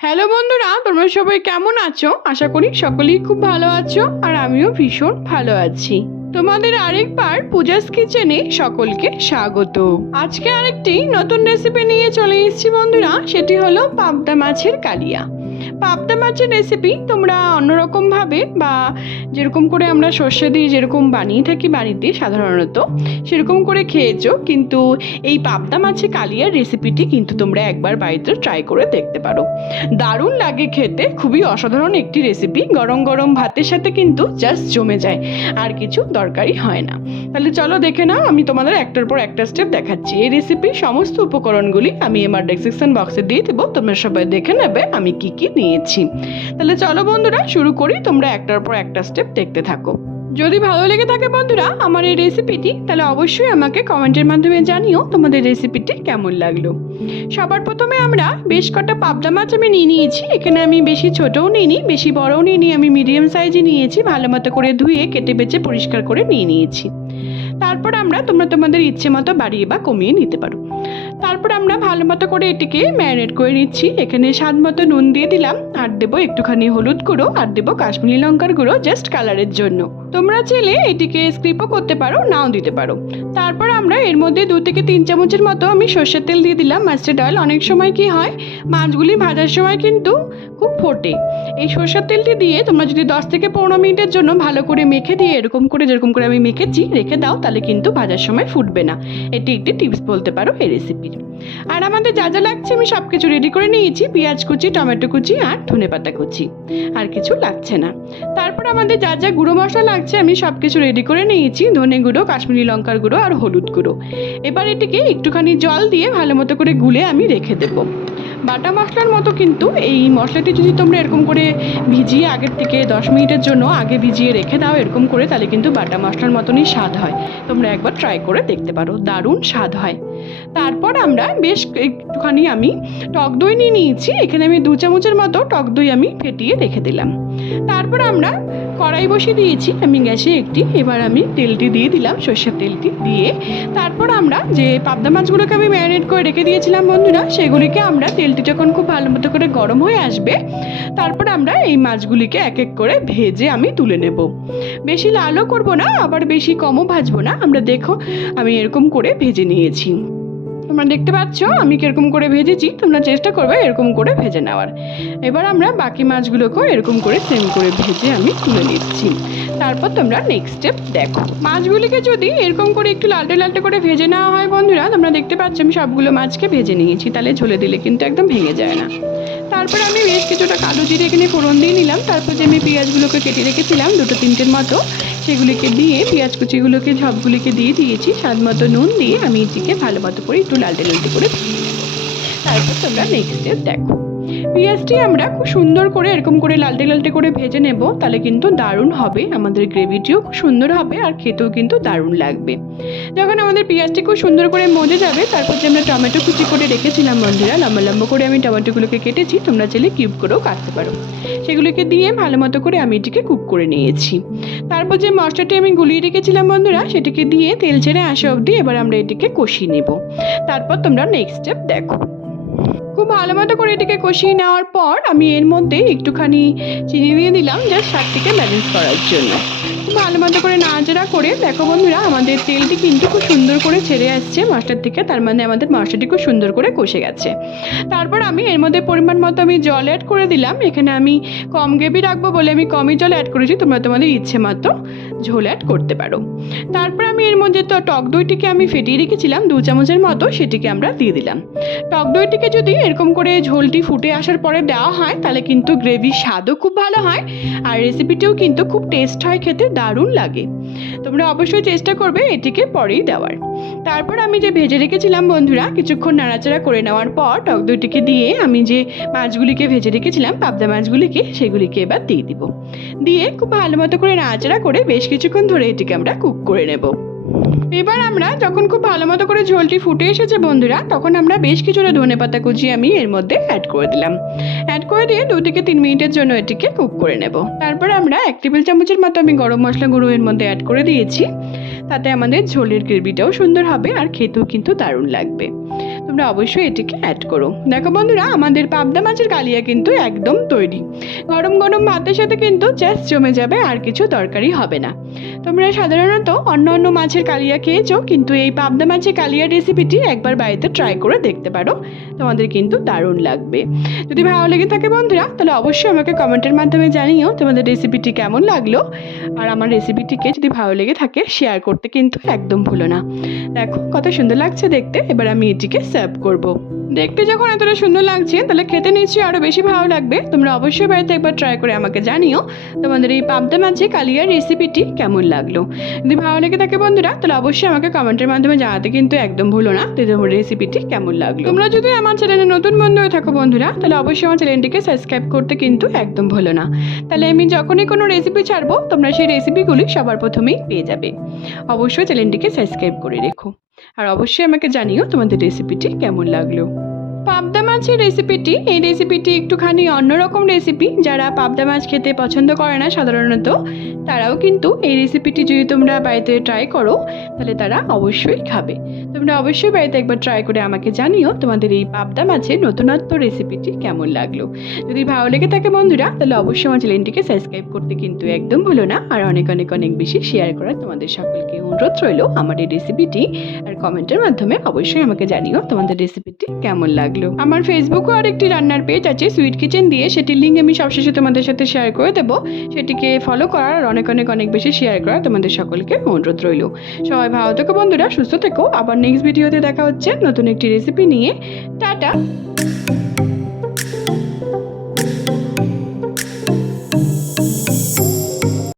Hello বন্ধুরা, তোমরা সবাই কেমন আছো? আশা করি সকলেই খুব ভালো আছো আর আমিও ভীষণ ভালো আছি। তোমাদের আরেকবার পূজাস কিচেনে সকলকে স্বাগত। আজকে আরেকটি নতুন রেসিপি নিয়ে চলে এসেছি বন্ধুরা, সেটি হলো পাবদা মাছের কালিয়া। পাবদা মাছের রেসিপি তোমরা অন্যরকম ভাবে বা যেরকম করে আমরা সর্ষে দিয়ে যেরকম বানিয়ে থাকি বাড়িতে সাধারণত সেরকম করে খেয়েছো, কিন্তু এই পাবদা মাছের কালিয়ার রেসিপিটি কিন্তু তোমরা একবার বাড়িতে ট্রাই করে দেখতে পারো। দারুণ লাগে খেতে, খুবই অসাধারণ একটি রেসিপি। গরম গরম ভাতের সাথে কিন্তু জাস্ট জমে যায়, আর কিছু দরকারই হয় না। তাহলে চলো দেখে নাও, আমি তোমাদের একটার পর একটা স্টেপ দেখাচ্ছি। এই রেসিপির সমস্ত উপকরণগুলি আমি আমার ডেসক্রিপশন বক্সে দিয়ে দেবো, তোমরা সবাই দেখে নেবে আমি কি কি নিয়েছি। তাহলে চলো বন্ধুরা শুরু করি, তোমরা একটার পর একটা স্টেপ দেখতে থাকো। যদি ভালো লেগে থাকে বন্ধুরা আমার এই রেসিপিটি, তাহলে অবশ্যই আমাকে কমেন্টের মাধ্যমে জানিও তোমাদের রেসিপিটি কেমন লাগলো। সবার প্রথমে আমরা বেশ কটা পাবদা মাছ আমি নিয়ে নিয়েছি। এখানে আমি বেশি ছোটও নিইনি, বেশি বড়ও নিইনি, আমি মিডিয়াম সাইজে নিয়েছি। ভালো মতো করে ধুয়ে কেটে বেছে পরিষ্কার করে নিয়ে নিয়েছি। তারপর তোমরা তোমাদের ইচ্ছে মতো বাড়িয়ে বা কমিয়ে নিতে পারো। তারপর আমরা ভালো মতো করে এটিকে ম্যারিনেট করে নিচ্ছি। এখানে স্বাদ মতো নুন দিয়ে দিলাম, আর দেবো একটুখানি হলুদ গুঁড়ো, আর দেবো কাশ্মীরি লঙ্কার গুঁড়ো জাস্ট কালারের জন্য। তোমরা চাইলে এটিকে স্কিপও করতে পারো, নাও দিতে পারো। তারপর আমরা এর মধ্যে 2 থেকে 3 চামচের মতো আমি সর্ষের তেল দিয়ে দিলাম, মাস্টার্ড অয়েল। অনেক সময় কি হয়, মাছগুলি ভাজার সময় কিন্তু খুব ফোটে। এই সর্ষের তেলটি দিয়ে তোমরা যদি 10 থেকে 15 মিনিটের জন্য ভালো করে মেখে দিয়ে এরকম করে যেরকম করে আমি মেখেছি রেখে দাও, তাহলে কিন্তু ভাজার সময় ফুটবে না। এটি একটি টিপস বলতে পারো এই রেসিপির। আর আমাদের যা যা লাগছে আমি সব কিছু রেডি করে নিয়েছি। পেঁয়াজ কুচি, টমেটো কুচি আর ধনেপাতা কুচি, আর কিছু লাগছে না। তারপর আমাদের যা যা গুঁড়ো মশলা লাগছে আমি সব কিছু রেডি করে নিয়েছি। ধনে গুঁড়ো, কাশ্মীরি লঙ্কার গুঁড়ো আর হলুদ গুঁড়ো। এবার এটিকে একটুখানি জল দিয়ে ভালো মতো করে গুলে আমি রেখে দেবো। বাটা মশলার মতো কিন্তু এই মশলাটি যদি তোমরা এরকম করে ভিজিয়ে আগের থেকে 10 মিনিটের জন্য আগে ভিজিয়ে রেখে দাও এরকম করে, তাহলে কিন্তু বাটা মশলার মতনই স্বাদ হয়। তোমরা একবার ট্রাই করে দেখতে পারো, দারুণ স্বাদ হয়। তারপর আমরা বেশ একটুখানি আমি টক দই নিয়ে নিয়েছি। এখানে আমি 2 চামচের মতো টক দই আমি ফেটিয়ে রেখে দিলাম। তারপর আমরা কড়াই বসিয়ে দিয়েছি আমি গ্যাসে একটি। এবার আমি তেলটি দিয়ে দিলাম, সর্ষের তেলটি দিয়ে। তারপর আমরা যে পাবদা মাছগুলোকে আমি ম্যারিনেট করে রেখে দিয়েছিলাম বন্ধুরা, সেগুলিকে আমরা তেলটি যখন খুব ভালো মতো করে গরম হয়ে আসবে, তারপর আমরা এই মাছগুলিকে এক এক করে ভেজে আমি তুলে নেব। বেশি লালও করব না, আবার বেশি কমও ভাজবো না। আমরা দেখো আমি এরকম করে ভেজে নিয়েছি। তোমরা দেখতে পাচ্ছ আমি কিরকম করে ভেজেছি, তোমরা চেষ্টা করবে এরকম করে ভেজে নেওয়ার। এবার আমরা বাকি মাছগুলোকেও এরকম করে সেম করে ভেজে আমি তুলে নিচ্ছি। তারপর তোমরা নেক্সট স্টেপ দেখো। মাছগুলিকে যদি এরকম করে একটু লালটে লালটে করে ভেজে নেওয়া হয় বন্ধুরা, তোমরা দেখতে পাচ্ছ আমি সবগুলো মাছকে ভেজে নিয়েছি, তাহলে ঝোলে দিলে কিন্তু একদম ভেঙে যায় না। তারপর আমি বেশ কিছুটা কালো জিরে এখানে ফোড়ন দিয়ে নিলাম। তারপর যে আমি পেঁয়াজগুলোকে কেটে রেখেছিলাম 2-3টের মতো, সেগুলিকে দিয়ে পেঁয়াজ কুচিগুলোকে সবগুলিকে দিয়ে দিয়েছি। স্বাদ মতো নুন দিয়ে আমি এটিকে ভালো মতো করে একটু লালটে লালটে করে। তারপর তোমরা নেক্সট স্টেপ দেখো। পেঁয়াজটি আমরা খুব সুন্দর করে এরকম করে লালটে লালটে করে ভেজে নেব, তাহলে কিন্তু দারুণ হবে। আমাদের গ্রেভিটিও খুব সুন্দর হবে আর খেতেও কিন্তু দারুণ লাগবে। যখন আমাদের পেঁয়াজটি খুব সুন্দর করে মজে যাবে, তারপর যে আমরা টমেটো কুচি করে রেখেছিলাম বন্ধুরা, লম্বা লম্বা করে আমি টমেটোগুলোকে কেটেছি, তোমরা চাইলে কিউব করেও কাটতে পারো। সেগুলিকে দিয়ে ভালো মতো করে আমি এটিকে কুক করে নিয়েছি। তারপর যে মশলাটি আমি গুলিয়ে রেখেছিলাম বন্ধুরা, সেটিকে দিয়ে তেল ছেড়ে আসা অবধি এবার আমরা এটিকে কষিয়ে নেব। তারপর তোমরা নেক্সট স্টেপ দেখো। খুব ভালো মতো করে এটিকে কষিয়ে নেওয়ার পর আমি এর মধ্যে একটুখানি চিনি দিয়ে দিলাম জাস্ট স্বাদটিকে ব্যালেন্স করার জন্য। খুব ভালো মতো করে নাড়াচাড়া করে দেখো বন্ধুরা, আমাদের তেলটি কিন্তু খুব সুন্দর করে ছেড়ে আসছে মশলার থেকে, তার মানে আমাদের মশলাটি খুব সুন্দর করে কষে গেছে। তারপর আমি এর মধ্যে পরিমাণ মতো আমি জল অ্যাড করে দিলাম। এখানে আমি কম গ্রেভি রাখবো বলে আমি কমই জল অ্যাড করেছি, তোমরা তোমাদের ইচ্ছে মতো ঝোল অ্যাড করতে পারো। তারপর আমি এর মধ্যে তো টক দইটিকে আমি ফেটিয়ে রেখেছিলাম 2 চামচের মতো, সেটিকে আমরা দিয়ে দিলাম। টক দইটিকে যদি এরকম করে ঝোলটি ফুটে আসার পরে দেওয়া হয়, তাহলে কিন্তু গ্রেভির স্বাদও খুব ভালো হয় আর রেসিপিটিও কিন্তু খুব টেস্ট হয়, খেতে দারুণ লাগে। তোমরা অবশ্যই চেষ্টা করবে এটিকে পরেই দেওয়ার। তারপর আমি যে ভেজে রেখেছিলাম বন্ধুরা, কিছুক্ষণ নাড়াচাড়া করে নেওয়ার পর টক দইটিকে দিয়ে আমি যে মাছগুলিকে ভেজে রেখেছিলাম পাবদা মাছগুলিকে, সেগুলিকে এবার দিয়ে দিব। দিয়ে খুব ভালো মতো করে নাড়াচাড়া করে বেশ কিছুক্ষণ ধরে এটিকে আমরা কুক করে নেব। এবার আমরা যখন খুব ভালো মতো করে ঝোলটি ফুটে এসেছে বন্ধুরা, তখন আমরা বেশ কিছুটা ধনেপাতা কুচি আমি এর মধ্যে অ্যাড করে দিলাম। অ্যাড করে দিয়ে 2 থেকে 3 মিনিটের জন্য এটিকে কুক করে নেব। তারপর আমরা 1 টেবিল চামচের মতো আমি গরম মশলা গুঁড়ো এর মধ্যে অ্যাড করে দিয়েছি। তাতে আমাদের ঝোলের গ্রেভিটাও সুন্দর হবে আর খেতেও কিন্তু দারুণ লাগবে। তোমরা অবশ্যই এটিকে অ্যাড করো। দেখো বন্ধুরা, আমাদের পাবদা মাছের কালিয়া কিন্তু একদম তৈরি। গরম গরম ভাতের সাথে কিন্তু জাস্ট জমে যাবে, আর কিছু দরকারই হবে না। তোমরা সাধারণত অন্য অন্য মাছের কালিয়া খেয়েছো, কিন্তু এই পাবদা মাছের কালিয়ার রেসিপিটি একবার বাড়িতে ট্রাই করে দেখতে পারো, তোমাদের কিন্তু দারুণ লাগবে। যদি ভালো লেগে থাকে বন্ধুরা, তাহলে অবশ্যই আমাকে কমেন্টের মাধ্যমে জানিও তোমাদের রেসিপিটি কেমন লাগলো। আর আমার রেসিপিটিকে যদি ভালো লেগে থাকে শেয়ার করতে কিন্তু একদম ভুলো না। দেখো কত সুন্দর লাগছে দেখতে। এবার আমি এটিকে সার্ভ করব। দেখতে যখন এতটা সুন্দর লাগছে, তাহলে খেতে নিশ্চয়ই আরও বেশি ভালো লাগবে। তোমরা অবশ্যই বাড়িতে একবার ট্রাই করে আমাকে জানিও তোমাদের এই পাবদা মাছের কালিয়ার রেসিপিটি কেমন লাগলো। যদি ভালো লেগে থাকে বন্ধুরা, তাহলে অবশ্যই আমাকে কমেন্টের মাধ্যমে জানাতে কিন্তু একদম ভুলো না যে তোমার রেসিপিটি কেমন লাগলো। তোমরা যদি আমার চ্যানেলে নতুন বন্ধু হয়ে থাকো বন্ধুরা, তাহলে অবশ্যই আমার চ্যানেলটিকে সাবস্ক্রাইব করতে কিন্তু একদম ভুলো না। তাহলে আমি যখনই কোনো রেসিপি ছাড়বো, তোমরা সেই রেসিপিগুলি সবার প্রথমেই পেয়ে যাবে। অবশ্যই চ্যানেলটিকে সাবস্ক্রাইব করে রেখো, আর অবশ্যই আমাকে জানিও তোমাদের রেসিপিটি কেমন লাগলো। পাবদা মাছের রেসিপিটি, এই রেসিপিটি একটুখানি অন্যরকম রেসিপি। যারা পাবদা মাছ খেতে পছন্দ করে না সাধারণত, তারাও কিন্তু এই রেসিপিটি যদি তোমরা বাড়িতে ট্রাই করো, তাহলে তারা অবশ্যই খাবে। তোমরা অবশ্যই বাড়িতে একবার ট্রাই করে আমাকে জানিও তোমাদের এই পাবদা মাছের নতুনত্ব রেসিপিটি কেমন লাগলো। যদি ভালো লেগে থাকে বন্ধুরা, তাহলে অবশ্যই আমার চ্যানেলটিকে সাবস্ক্রাইব করতে কিন্তু একদম ভুলো না, আর অনেক অনেক অনেক বেশি শেয়ার করার তোমাদের সকলকে অনুরোধ রইল আমার এই রেসিপিটি। আর কমেন্টের মাধ্যমে অবশ্যই আমাকে জানিও তোমাদের রেসিপিটি কেমন লাগলো। আমার ফেসবুকও আরেকটি রান্নার পেজ আছে সুইট কিচেন দিয়ে, সেটির লিঙ্ক আমি সবশেষে তোমাদের সাথে শেয়ার করে দেবো। সেটিকে ফলো করার আর অনেক অনেক অনেক বেশি শেয়ার করার তোমাদের সকলকে অনুরোধ রইল। সবাই ভালো থেকো বন্ধুরা, সুস্থ থেকো। আবার নেক্সট ভিডিওতে দেখা হচ্ছে নতুন একটি রেসিপি নিয়ে। টাটা।